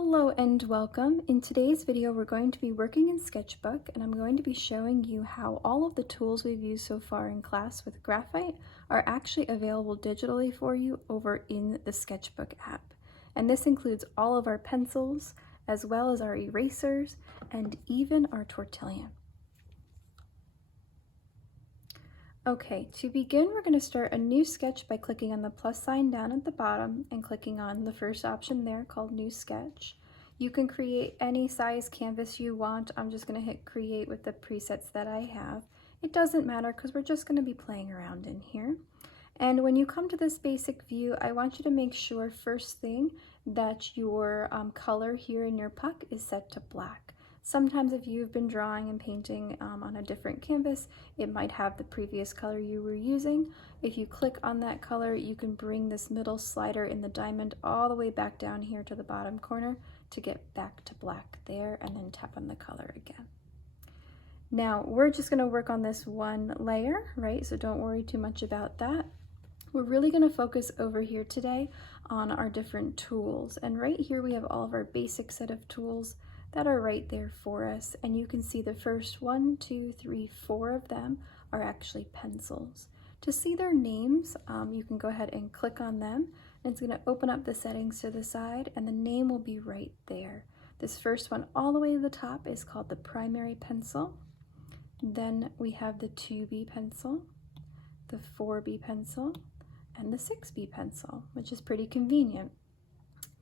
Hello and welcome. In today's video, we're going to be working in Sketchbook, and I'm going to be showing you how all of the tools we've used so far in class with Graphite are actually available digitally for you over in the Sketchbook app. And this includes all of our pencils, as well as our erasers, and even our tortillon. Okay, to begin, we're going to start a new sketch by clicking on the plus sign down at the bottom and clicking on the first option there called New Sketch. You can create any size canvas you want. I'm just going to hit Create with the presets that I have. It doesn't matter because we're just going to be playing around in here. And when you come to this basic view, I want you to make sure first thing that your color here in your puck is set to black. Sometimes if you've been drawing and painting on a different canvas, it might have the previous color you were using. If you click on that color, you can bring this middle slider in the diamond all the way back down here to the bottom corner to get back to black there, and then tap on the color again. Now, we're just going to work on this one layer, right? So don't worry too much about that. We're really going to focus over here today on our different tools. And right here we have all of our basic set of tools that are right there for us, and you can see the first 1, 2, 3, 4 of them are actually pencils. To see their names, you can go ahead and click on them, and it's going to open up the settings to the side, and the name will be right there. This first one all the way to the top is called the primary pencil. Then we have the 2B pencil, the 4B pencil, and the 6B pencil, which is pretty convenient,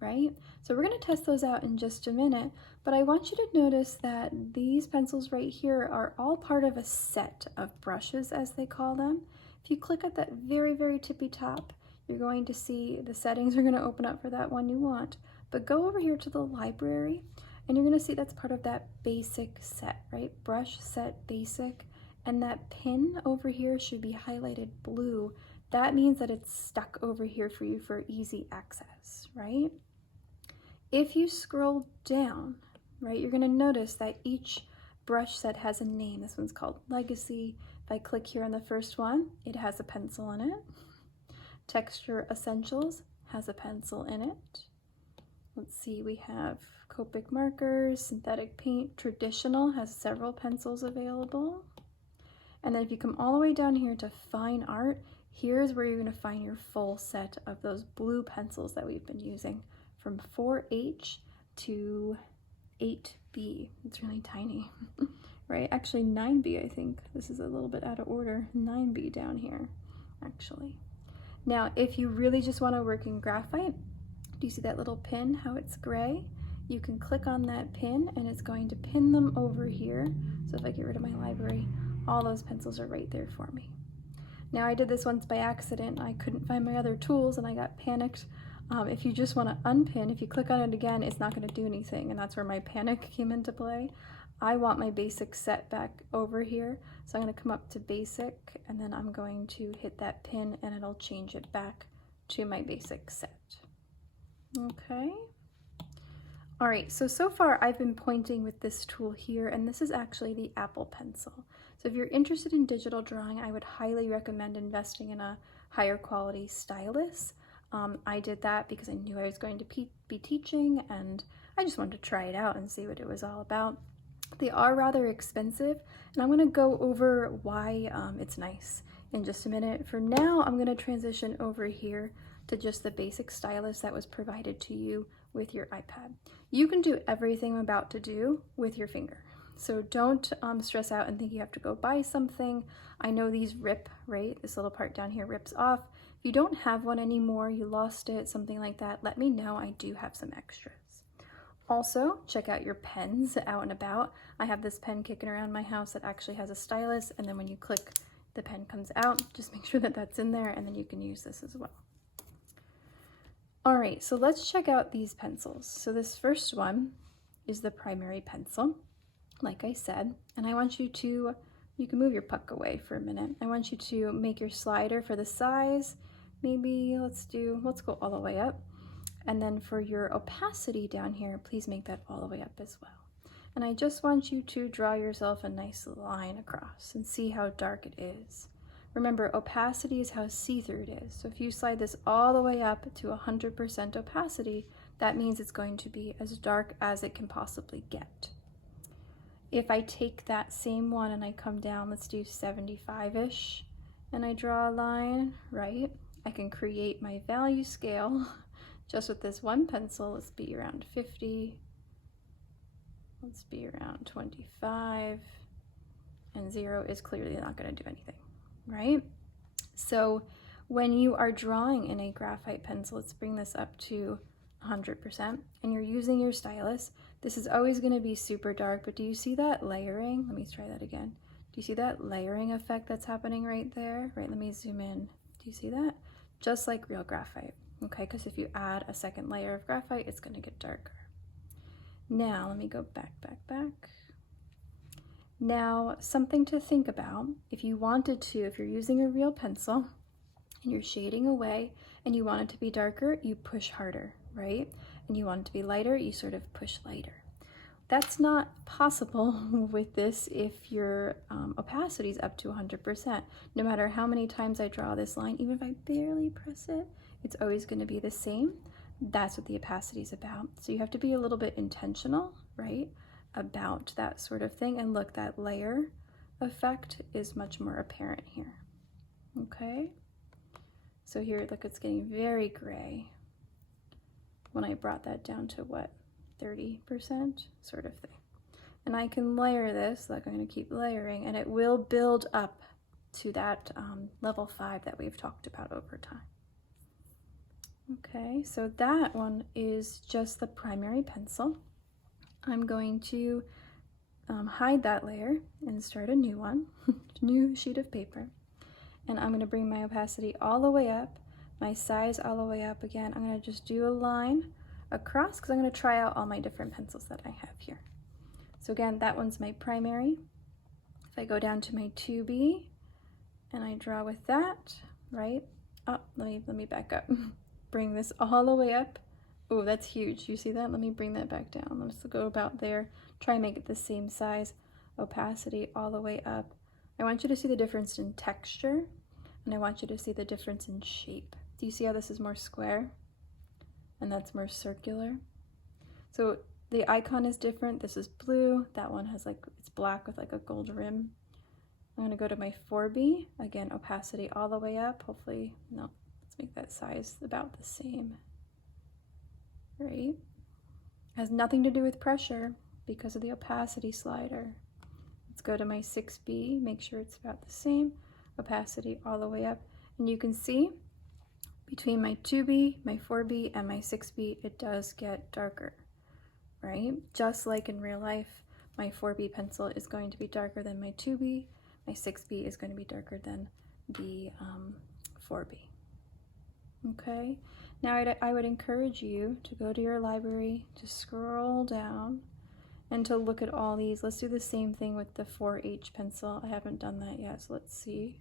right? So we're going to test those out in just a minute, but I want you to notice that these pencils right here are all part of a set of brushes, as they call them. If you click at that very tippy top, you're going to see the settings are going to open up for that one you want. But go over here to the library, and you're going to see that's part of that basic set, right? Brush set basic, and that pin over here should be highlighted blue. That means that it's stuck over here for you for easy access, right? If you scroll down, right, you're going to notice that each brush set has a name. This one's called Legacy. If I click here on the first one, it has a pencil in it. Texture Essentials has a pencil in it. Let's see, we have Copic markers, synthetic paint. Traditional has several pencils available. And then if you come all the way down here to Fine Art, here's where you're going to find your full set of those blue pencils that we've been using, from 4H to 8B. It's really tiny, right? Actually 9B, I think. This is a little bit out of order. 9B down here, actually. Now, if you really just want to work in Graphite, do you see that little pin, how it's gray? You can click on that pin and it's going to pin them over here. So if I get rid of my library, all those pencils are right there for me. Now, I did this once by accident. I couldn't find my other tools and I got panicked. If you just want to unpin, if you click on it again, it's not going to do anything, and that's where my panic came into play. I want my basic set back over here, so I'm going to come up to basic, and then I'm going to hit that pin, and it'll change it back to my basic set. Okay. All right, so far I've been pointing with this tool here, and this is actually the Apple Pencil. So if you're interested in digital drawing, I would highly recommend investing in a higher quality stylus. I did that because I knew I was going to be teaching, and I just wanted to try it out and see what it was all about. They are rather expensive, and I'm going to go over why it's nice in just a minute. For now, I'm going to transition over here to just the basic stylus that was provided to you with your iPad. You can do everything I'm about to do with your finger. So don't stress out and think you have to go buy something. I know these rip, right? This little part down here rips off. If you don't have one anymore, you lost it, something like that, let me know. I do have some extras. Also, check out your pens out and about. I have this pen kicking around my house that actually has a stylus, and then when you click, the pen comes out. Just make sure that that's in there, and then you can use this as well. All right, so let's check out these pencils. So this first one is the primary pencil, like I said, and I want you to, you can move your puck away for a minute. I want you to make your slider for the size. Maybe let's go all the way up. And then for your opacity down here, please make that all the way up as well. And I just want you to draw yourself a nice line across and see how dark it is. Remember, opacity is how see-through it is. So if you slide this all the way up to 100% opacity, that means it's going to be as dark as it can possibly get. If I take that same one and I come down, let's do 75-ish, and I draw a line, right? I can create my value scale just with this one pencil. Let's be around 50, let's be around 25, and 0 is clearly not going to do anything, right? So when you are drawing in a graphite pencil, let's bring this up to 100%, and you're using your stylus, this is always going to be super dark, but do you see that layering? Let me try that again. Do you see that layering effect that's happening right there? Right, let me zoom in. Do you see that? Just like real graphite, okay? Because if you add a second layer of graphite, it's going to get darker. Now, let me go back. Now, something to think about, if you wanted to, if you're using a real pencil and you're shading away and you want it to be darker, you push harder, right? And you want it to be lighter, you sort of push lighter. That's not possible with this if your opacity is up to 100%. No matter how many times I draw this line, even if I barely press it, it's always going to be the same. That's what the opacity is about. So you have to be a little bit intentional, right, about that sort of thing. And look, that layer effect is much more apparent here. Okay, so here, look, it's getting very gray when I brought that down to what, 30% sort of thing. And I can layer this, like I'm going to keep layering, and it will build up to that level 5 that we've talked about over time. Okay, so that one is just the primary pencil. I'm going to hide that layer and start a new one, new sheet of paper. And I'm going to bring my opacity all the way up, my size all the way up again. I'm going to just do a line across because I'm going to try out all my different pencils that I have here. So again, that one's my primary. If I go down to my 2B and I draw with that, right? Oh, let me back up. Bring this all the way up. Oh, that's huge. You see that? Let me bring that back down. Let's go about there. Try and make it the same size. Opacity all the way up. I want you to see the difference in texture, and I want you to see the difference in shape. Do you see how this is more square? And that's more circular. So the icon is different. This is blue. That one has it's black with like a gold rim. I'm going to go to my 4B. Again, opacity all the way up. Hopefully, no, let's make that size about the same. Right? Has nothing to do with pressure because of the opacity slider. Let's go to my 6B, make sure it's about the same. Opacity all the way up. And you can see between my 2B, my 4B, and my 6B, it does get darker, right? Just like in real life, my 4B pencil is going to be darker than my 2B. My 6B is going to be darker than the 4B. Okay, now I would encourage you to go to your library, to scroll down, and to look at all these. Let's do the same thing with the 4H pencil. I haven't done that yet, so let's see.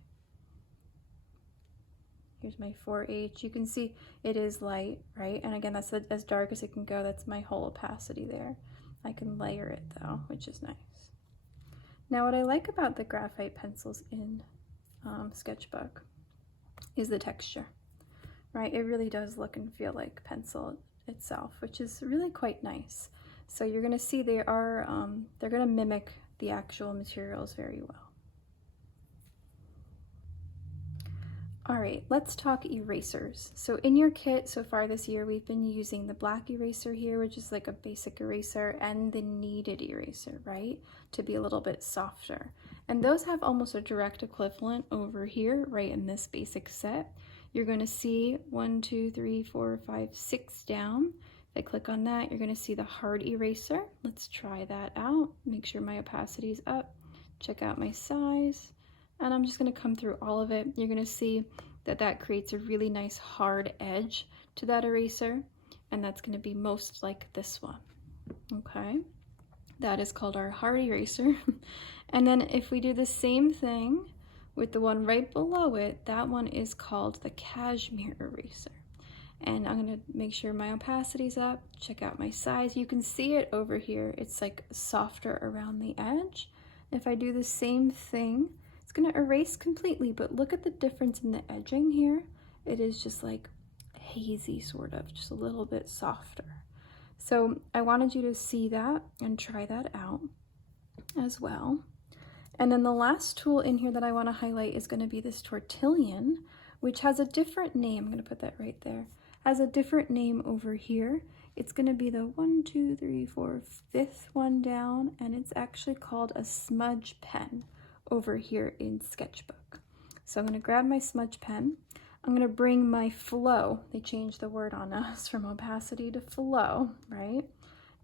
Here's my 4H. You can see it is light, right? And again, that's as dark as it can go. That's my whole opacity there. I can layer it though, which is nice. Now, what I like about the graphite pencils in Sketchbook is the texture, right? It really does look and feel like pencil itself, which is really quite nice. So you're going to see they're going to mimic the actual materials very well. All right, let's talk erasers. So in your kit so far this year, we've been using the black eraser here, which is like a basic eraser, and the kneaded eraser, right? To be a little bit softer. And those have almost a direct equivalent over here, right in this basic set. You're going to see 1, 2, 3, 4, 5, 6 down. If I click on that, you're going to see the hard eraser. Let's try that out. Make sure my opacity is up. Check out my size. And I'm just going to come through all of it. You're going to see that that creates a really nice hard edge to that eraser. And that's going to be most like this one. Okay. That is called our hard eraser. And then if we do the same thing with the one right below it, that one is called the cashmere eraser. And I'm going to make sure my opacity's up. Check out my size. You can see it over here. It's like softer around the edge. If I do the same thing, it's going to erase completely, but look at the difference in the edging here. It is just like hazy sort of, just a little bit softer. So I wanted you to see that and try that out as well. And then the last tool in here that I want to highlight is going to be this tortillon, which has a different name. I'm going to put that right there. Has a different name over here. It's going to be the 1, 2, 3, 4, 5th one down, and it's actually called a smudge pen over here in Sketchbook. So I'm going to grab my smudge pen. I'm going to bring my flow. They changed the word on us from opacity to flow, right?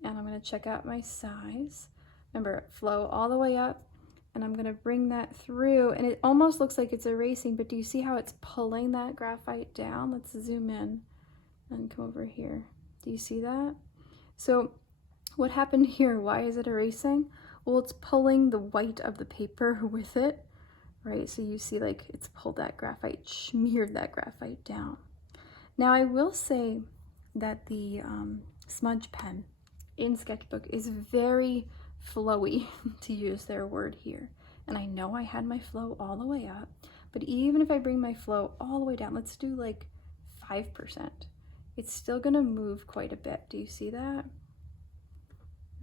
And I'm going to check out my size. Remember, flow all the way up, and I'm going to bring that through, and it almost looks like it's erasing, but do you see how it's pulling that graphite down? Let's zoom in and come over here. Do you see that? So what happened here? Why is it erasing? Well, it's pulling the white of the paper with it, right? So you see like it's pulled that graphite, smeared that graphite down. Now I will say that the smudge pen in Sketchbook is very flowy, to use their word here. And I know I had my flow all the way up, but even if I bring my flow all the way down, let's do like 5%. It's still gonna move quite a bit. Do you see that?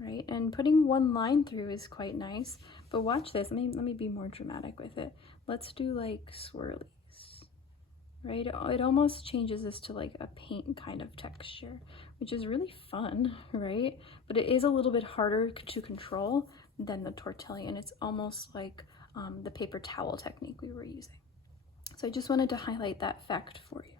Right, and putting one line through is quite nice, but watch this. Let me be more dramatic with it. Let's do like swirlies, right? It almost changes this to like a paint kind of texture, which is really fun, right? But it is a little bit harder to control than the tortillon. It's almost like the paper towel technique we were using. So I just wanted to highlight that fact for you.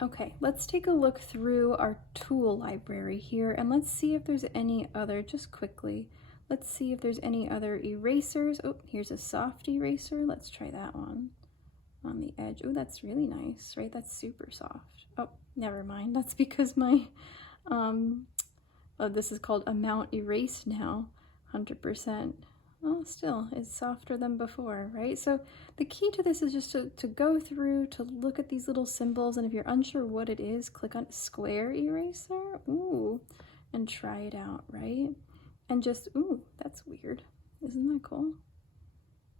Okay, let's take a look through our tool library here, and let's see if there's any other, just quickly, let's see if there's any other erasers. Oh, here's a soft eraser. Let's try that one on the edge. Oh, that's really nice, right? That's super soft. Oh, never mind. That's because my, this is called amount erased now, 100%. Well, still, it's softer than before, right? So the key to this is just to go through, to look at these little symbols, and if you're unsure what it is, click on square eraser, ooh, and try it out, right? And just, ooh, that's weird. Isn't that cool?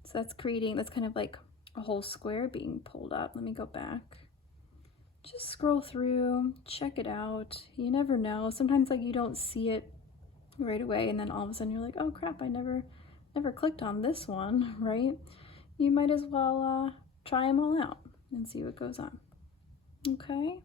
So that's kind of like a whole square being pulled up. Let me go back. Just scroll through, check it out. You never know. Sometimes like you don't see it right away, and then all of a sudden you're like, oh crap, I never clicked on this one, right? You might as well try them all out and see what goes on. Okay,